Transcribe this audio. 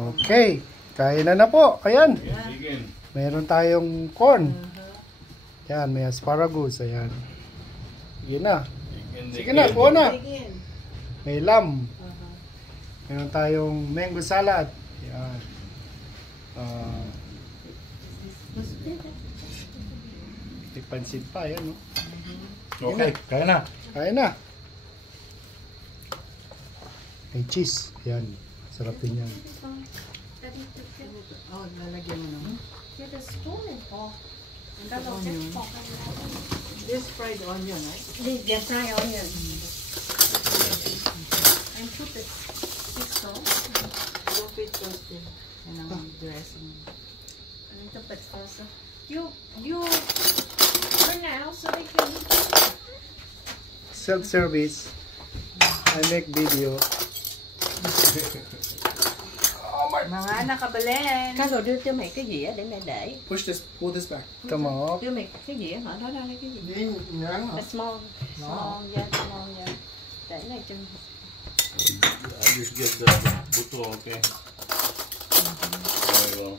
Okay, kain na po. Ayan. Meron tayong corn. Ayan, may asparagus. Ayan. Sige na. Sige na, kuha na. May lamb. Meron tayong mango salad. Ayan. Pansit pa. Ayan, no? Okay, kaya na. Kain na. May cheese. Ayan. Sarap din yan. Oh, lalagyan mo naman. Get a spoon and pork. Onion. This fried onion, right? The fried onion. And put the sauce. Don't put toasted. And ang dressing. A little bit also. You bring it out so they can eat. Self-service. I make video. Mga anak kabalen. Carlo đưa cho mày cái dĩa để mẹ để. Pull this back. Come on. Đưa mày cái dĩa hả? Đó là cái gì? A small, yeah. Để này cho. I just get the bottle, okay? Very well.